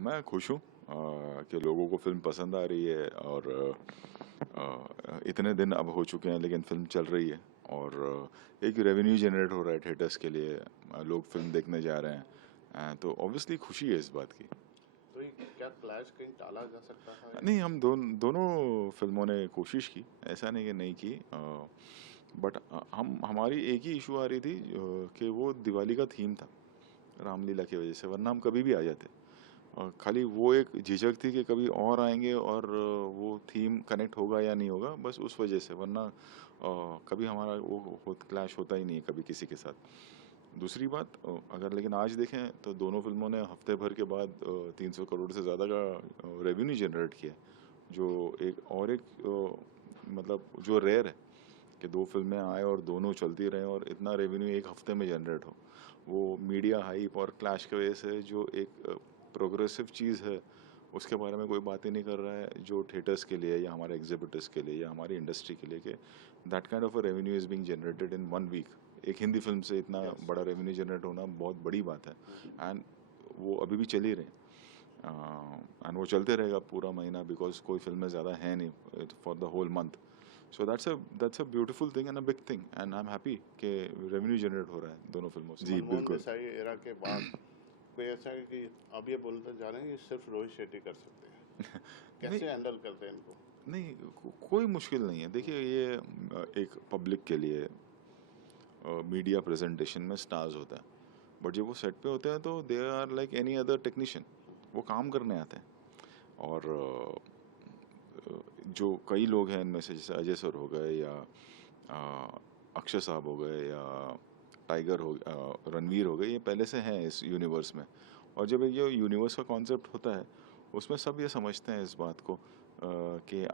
मैं खुश हूँ कि लोगों को फिल्म पसंद आ रही है और इतने दिन अब हो चुके हैं लेकिन फिल्म चल रही है और एक रेवेन्यू जनरेट हो रहा है थिएटर्स के लिए। लोग फिल्म देखने जा रहे हैं। तो ऑब्वियसली खुशी है इस बात की। तो ये क्या क्लैश कहीं टाला जा सकता था या नहीं, हम दोनों फिल्मों ने कोशिश की, ऐसा नहीं कि नहीं की। बट हम हमारी एक ही इशू आ रही थी कि वो दिवाली का थीम था रामलीला की वजह से, वरना हम कभी भी आ जाते। खाली वो एक झिझक थी कि कभी और आएंगे और वो थीम कनेक्ट होगा या नहीं होगा, बस उस वजह से, वरना कभी हमारा वो क्लैश होता ही नहीं है कभी किसी के साथ। दूसरी बात, अगर लेकिन आज देखें तो दोनों फिल्मों ने हफ्ते भर के बाद 300 करोड़ से ज़्यादा का रेवेन्यू जनरेट किया, जो एक मतलब जो रेयर है कि दो फिल्में आए और दोनों चलती रहें और इतना रेवेन्यू एक हफ्ते में जनरेट हो। वो मीडिया हाइप और क्लैश की वजह से जो एक प्रोग्रेसिव चीज़ है उसके बारे में कोई बात ही नहीं कर रहा है, जो थिएटर्स के लिए या हमारे एग्जिबिटर्स के लिए या हमारी इंडस्ट्री के लिए, कि that kind of a revenue is being generated in 1 week. एक हिंदी फिल्म से इतना यस। बड़ा रेवेन्यू जनरेट होना बहुत बड़ी बात है। एंड वो अभी भी चल ही रहे हैं एंड वो चलते रहेगा पूरा महीना, बिकॉज कोई फिल्में ज़्यादा हैं नहीं for the whole month. So that's a beautiful thing and a big thing, and I am happy कि रेवेन्यू जनरेट हो रहा है दोनों फिल्मों से। जी मनमोहन बिल्कुल। देसाई एरा के बाद कोई ऐसा है कि अब ये बोलते जा रहे हैं कि सिर्फ रोहित शेट्टी कर सकते हैं। नहीं, कैसे हैंडल करते हैं इनको? नहीं, कोई मुश्किल नहीं है। देखिए, ये एक पब्लिक के लिए मीडिया प्रेजेंटेशन में स्टार्स होता है, बट जब वो सेट पे होते हैं तो they are like any other technician. वो काम करने आते हैं। और जो कई लोग हैं इनमें से, जैसे अजय सर हो गए या अक्षय साहब हो गए या टाइगर हो रणवीर हो गए, ये पहले से हैं इस यूनिवर्स में। और जब ये यूनिवर्स का कॉन्सेप्ट होता है उसमें सब ये समझते हैं इस बात को कि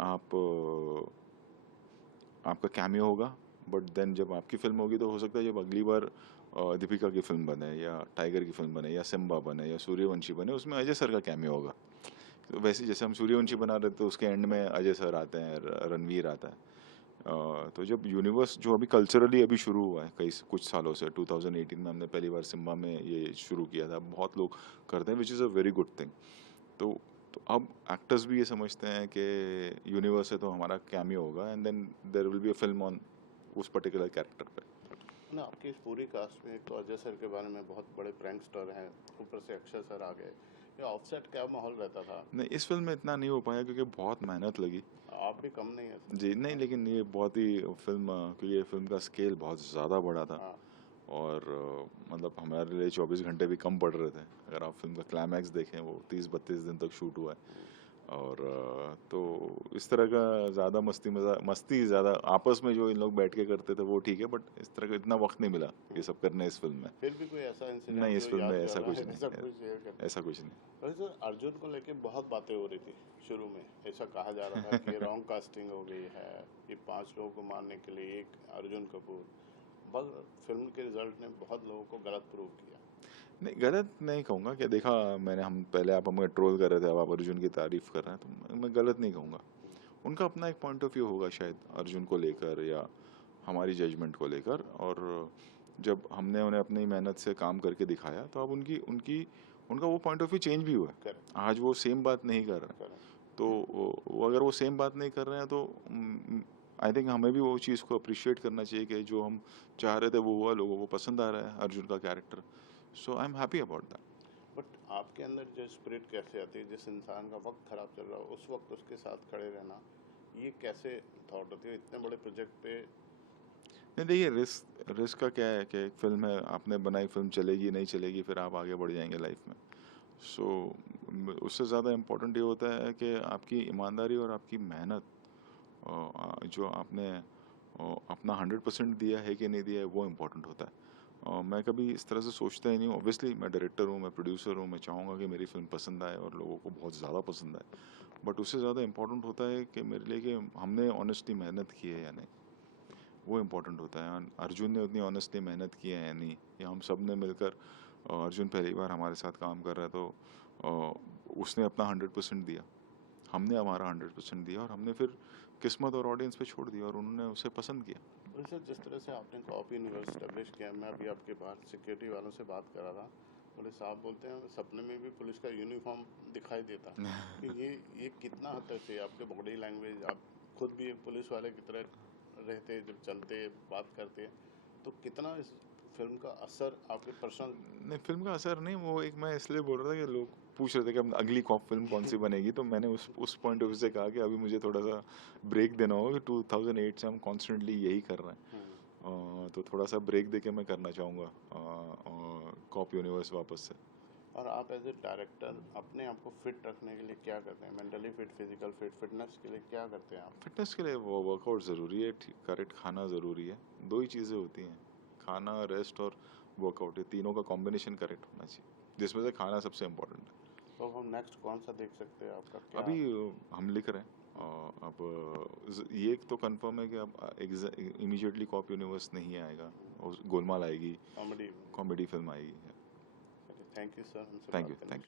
आपका कैमियो होगा, बट देन जब आपकी फिल्म होगी तो हो सकता है जब अगली बार दीपिका की फिल्म बने या टाइगर की फिल्म बने या सिम्बा बने या सूर्यवंशी बने, उसमें अजय सर का कैमियो होगा। तो वैसे जैसे हम सूर्यवंशी बना रहे थे तो उसके एंड में अजय सर आते हैं, रणवीर आता है। तो जब यूनिवर्स जो अभी कल्चरली अभी शुरू हुआ है कई कुछ सालों से, 2018 में हमने पहली बार सिम्बा में ये शुरू किया था, बहुत लोग करते हैं, which is a very good thing. तो तो अब एक्टर्स भी ये समझते हैं कि यूनिवर्स है तो हमारा कैमियो होगा and then there will be a film on उस पर्टिकुलर कैरेक्टर पे। ना आपकी इस पूरी कास्ट में एक तो अजय सर के बारे में बहुत बड़े प्रैंकस्टर हैं, ऊपर से अक्षय सर आ गए। ये ऑफसेट क्या माहौल रहता था? नहीं, इस फिल्म में इतना नहीं हो पाया क्योंकि बहुत मेहनत लगी। आप भी कम नहीं है सर। जी नहीं, हाँ। लेकिन ये बहुत ही फिल्म, क्योंकि ये फिल्म का स्केल बहुत ज़्यादा बड़ा था। हाँ। और मतलब हमारे लिए 24 घंटे भी कम पड़ रहे थे। अगर आप फिल्म का क्लाइमैक्स देखें, वो 30-32 दिन तक शूट हुआ है। और तो इस तरह का ज़्यादा मस्ती ज़्यादा आपस में जो इन लोग बैठ के करते थे वो ठीक है, बट इस तरह का इतना वक्त नहीं मिला ये सब करने इस फिल्म में। फिर भी कोई ऐसा नहीं, इंसिडेंट इस जो फिल्म में यादगार ऐसा रहा कुछ है ऐसा नहीं। कोई शेयर करते हैं? ऐसा कुछ नहीं। वैसे सर अर्जुन को लेके बहुत बातें हो रही थी शुरू में। ऐसा कहा जा रहा था कि रॉन्ग कास्टिंग हो गई है, ये 5 लोगों को मारने के लिए एक अर्जुन कपूर। बस फिल्म के रिजल्ट ने बहुत लोगों को गलत प्रूव किया। नहीं, गलत नहीं कहूँगा कि देखा मैंने, हम पहले आप हमें ट्रोल कर रहे थे, अब आप अर्जुन की तारीफ कर रहे हैं, तो मैं गलत नहीं कहूँगा। उनका अपना एक पॉइंट ऑफ व्यू होगा शायद अर्जुन को लेकर या हमारी जजमेंट को लेकर। और जब हमने उन्हें अपनी मेहनत से काम करके दिखाया तो अब उनकी उनकी उनका वो पॉइंट ऑफ व्यू चेंज भी हुआ है। करेक्ट। आज वो सेम बात नहीं कर रहे हैं। करेक्ट। तो अगर वो सेम बात नहीं कर रहे हैं तो आई थिंक हमें भी वो चीज़ को अप्रिशिएट करना चाहिए कि जो हम चाह रहे थे वो हुआ, लोगों को पसंद आ रहा है अर्जुन का character. So I am happy about that. But आपके अंदर जो स्पिरिट कैसे आती है, जिस इंसान का वक्त खराब चल रहा हो उस वक्त उसके साथ खड़े रहना, ये कैसे थॉट होती है इतने बड़े प्रोजेक्ट पे? नहीं, देखिए, रिस्क रिस्क का क्या है कि एक फिल्म है, आपने बनाई, फिल्म चलेगी नहीं चलेगी, फिर आप आगे बढ़ जाएंगे लाइफ में। सो उससे ज़्यादा इम्पोर्टेंट ये होता है कि आपकी ईमानदारी और आपकी मेहनत, जो आपने अपना 100% दिया है कि नहीं दिया है, वो इम्पोर्टेंट होता है। मैं कभी इस तरह से सोचता ही नहीं हूँ। ऑब्वियसली मैं डायरेक्टर हूँ, मैं प्रोड्यूसर हूँ, मैं चाहूँगा कि मेरी फिल्म पसंद आए और लोगों को बहुत ज़्यादा पसंद आए। बट उससे ज़्यादा इम्पोर्टेंट होता है कि मेरे लिए कि हमने ऑनेस्टली मेहनत की है या नहीं, वो इम्पोर्टेंट होता है। अर्जुन ने उतनी ऑनेस्टली मेहनत की है या नहीं, या हम सब ने मिलकर, अर्जुन पहली बार हमारे साथ काम कर रहा है तो उसने अपना 100% दिया, हमने हमारा 100% दिया, और हमने फिर किस्मत और ऑडियंस पे छोड़ दिया और उन्होंने उसे पसंद किया। और सर जिस तरह से आपने कॉप यूनिवर्स स्टैब्लिश किया, मैं अभी आपके बाहर सिक्योरिटी वालों से बात कर रहा था, पुलिस साहब बोलते हैं सपने में भी पुलिस का यूनिफॉर्म दिखाई देता। कि ये कितना हद तक सही है? आपके बॉडी लैंग्वेज, आप खुद भी एक पुलिस वाले की तरह रहते हैं जब चलते बात करते हैं, तो कितना इस फिल्म का असर आपके पर्सनल। नहीं, फ़िल्म का असर नहीं, वो एक मैं इसलिए बोल रहा था कि लोग पूछ रहे थे कि अब अगली कॉप फ़िल्म कौन-सी बनेगी, तो मैंने उस पॉइंट ऑफ व्यू से कहा कि अभी मुझे थोड़ा-सा ब्रेक देना होगा कि 2008 से हम कॉन्स्टेंटली यही कर रहे हैं। तो थोड़ा-सा ब्रेक देके मैं करना चाहूँगा कॉप यूनिवर्स वापस से। और आप एज ए डायरेक्टर अपने आप को फिट रखने के लिए क्या करते हैं? Mentally fit, physical fit, fitness के लिए क्या करते हैं आप? फ़िटनेस के लिए वो वर्कआउट ज़रूरी है, ठी करेक्ट खाना ज़रूरी है। 2 ही चीज़ें होती हैं, खाना, रेस्ट और वर्कआउट, ये तीनों का कॉम्बिनेशन करेक्ट होना चाहिए, जिसमें से खाना सबसे इम्पोर्टेंट है। तो अब हम नेक्स्ट कौन सा देख सकते हैं? आपका क्या? अभी हम लिख रहे हैं। अब ये तो कंफर्म है कि अब इमीडिएटली कॉप यूनिवर्स नहीं आएगा, और गोलमाल आएगी, कॉमेडी। कॉमेडी फिल्म आएगी। चलिए, थैंक यू सर, हमसे थैंक यू, बात करने थैंक के यू।